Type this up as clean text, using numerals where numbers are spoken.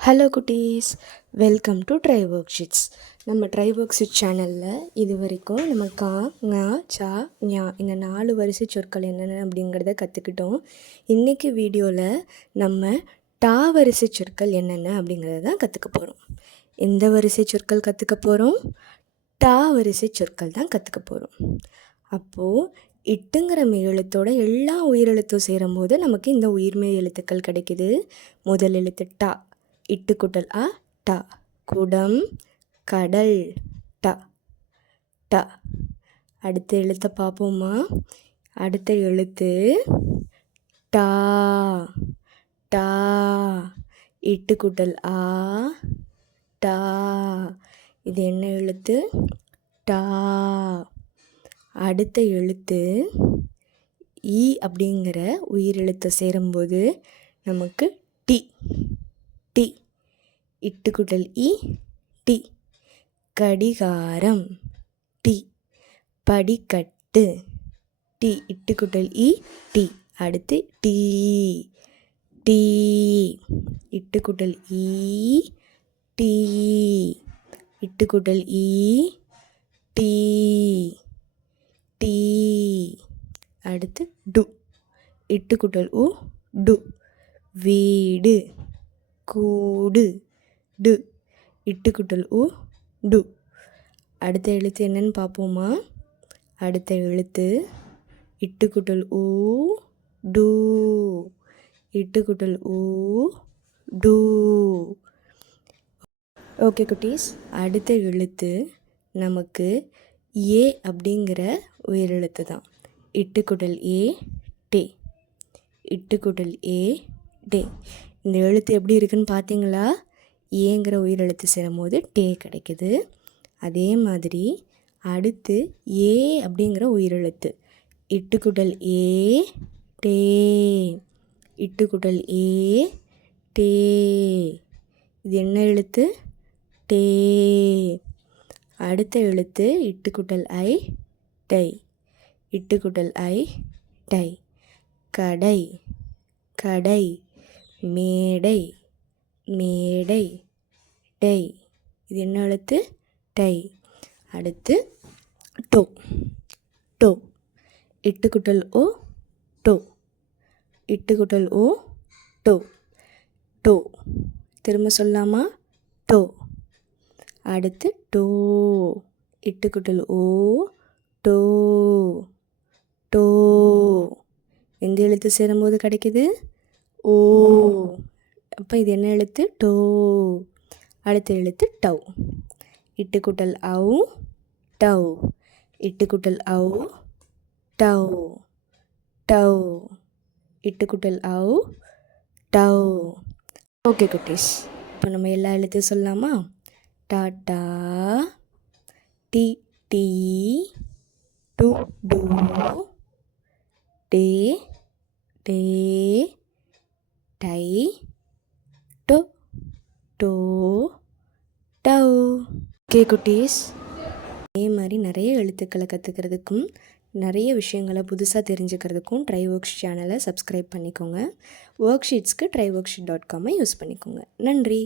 Hello குட்டீஸ், welcome to try work sheets. நம்ம try work sheet சேனலில் இது வரைக்கும் நம்ம கா, ங, சா, ஞா இந்த 4 வரிசை சொற்கள் என்னென்ன அப்படிங்கிறத கற்றுக்கிட்டோம். இன்றைக்கி வீடியோவில் நம்ம டா வரிசை சொற்கள் என்னென்ன அப்படிங்கிறத தான் கற்றுக்க போகிறோம். எந்த வரிசை சொற்கள் கற்றுக்க போகிறோம்? டா வரிசை சொற்கள் தான் கற்றுக்க போகிறோம். அப்போது இட்டுங்கிற மெய்யெழுத்தோட எல்லா உயிரெழுத்தும் சேரும்போது நமக்கு இந்த உயிர்மெய் எழுத்துக்கள் கிடைக்குது. முதல் எழுத்து டா, இட்டு கூட்டல் அ, ட. குடம், கடல், ட ட. அடுத்த எழுத்தை பார்ப்போமா? அடுத்த எழுத்து டா டா. இட்டு கூட்டல் ஆ, டா. இது என்ன எழுத்து? டா. அடுத்த எழுத்து ஈ அப்படிங்கிற உயிரெழுத்தை சேரும்போது நமக்கு டி டி. இட்டு கூட்டல் இ, டி. கடிகாரம், டி. படிக்கட்டு, டி. இட்டு கூட்டல் இ, டி. அடுத்து டீ டீ. இட்டு கூட்டல் ஈ, டீ. இட்டு கூட்டல் ஈ, டீ டீ. அடுத்து டு. இட்டு கூட்டல் உ, டு. வீடு, கூடு, டு. இட்டு கூட்டல் உ, டு. அடுத்த எழுத்து என்னன்னு பார்ப்போமா? அடுத்த எழுத்து இட்டு கூட்டல் ஊ, டு. இட்டு கூட்டல் ஊ, டு. ஓகே குட்டீஸ், அடுத்த எழுத்து நமக்கு ஏ அப்படிங்கிற உயிரெழுத்து தான். இட்டு கூட்டல் ஏ, டே. இட்டு கூட்டல் ஏ, டே. இந்த எழுத்து எப்படி இருக்குன்னு பார்த்தீங்களா? ஏங்கிற உயிரெழுத்து சேரும்போது டே கிடைக்குது. அதே மாதிரி அடுத்து ஏ அப்படிங்கிற உயிரெழுத்து. இட்டு கூட்டல் ஏ, டே. இட்டு கூட்டல் ஏ, டே. இது என்ன எழுத்து? டே. அடுத்த எழுத்து இட்டு கூட்டல் ஐ, டை. இட்டு கூட்டல் ஐ, டை. கடை, கடை. மேடை, மேடை, டை. இது என்ன எழுத்து? டை. அடுத்து டோ டோ. இட்டு கூட்டல் ஓ, டோ. இட்டு கூட்டல் ஓ, டோ டோ. திரும்ப சொல்லலாமா? டோ. அடுத்து டோ. இட்டு கூட்டல் ஓ, டோ டோ. எந்த எழுத்து சேரும்போது கிடைக்குது? ஓ. அப்போ இது என்ன எழுத்து? டோ. அடுத்த எழுத்து டவ். இட்டு கூட்டல் அவு, டவ். இட்டு கூட்டல் அவு, டவ் டவ். இட்டு கூட்டல் அவு, டவ். ஓகே குட்டீஸ், இப்போ நம்ம எல்லா எழுத்தையும் சொல்லலாமா? டாட்டா, டி டீ, டு டூ, டே டே, டை, டோ டோ, டவ். ஓகே குட்டீஸ், அதே மாதிரி நிறைய எழுத்துக்களை கற்றுக்கிறதுக்கும் நிறைய விஷயங்களை புதுசாக தெரிஞ்சுக்கிறதுக்கும் ட்ரை ஒர்க் சேனலை சப்ஸ்கிரைப் பண்ணிக்கோங்க. ஒர்க் ஷீட்ஸ்க்கு tryworksheet.com யூஸ் பண்ணிக்கோங்க. நன்றி.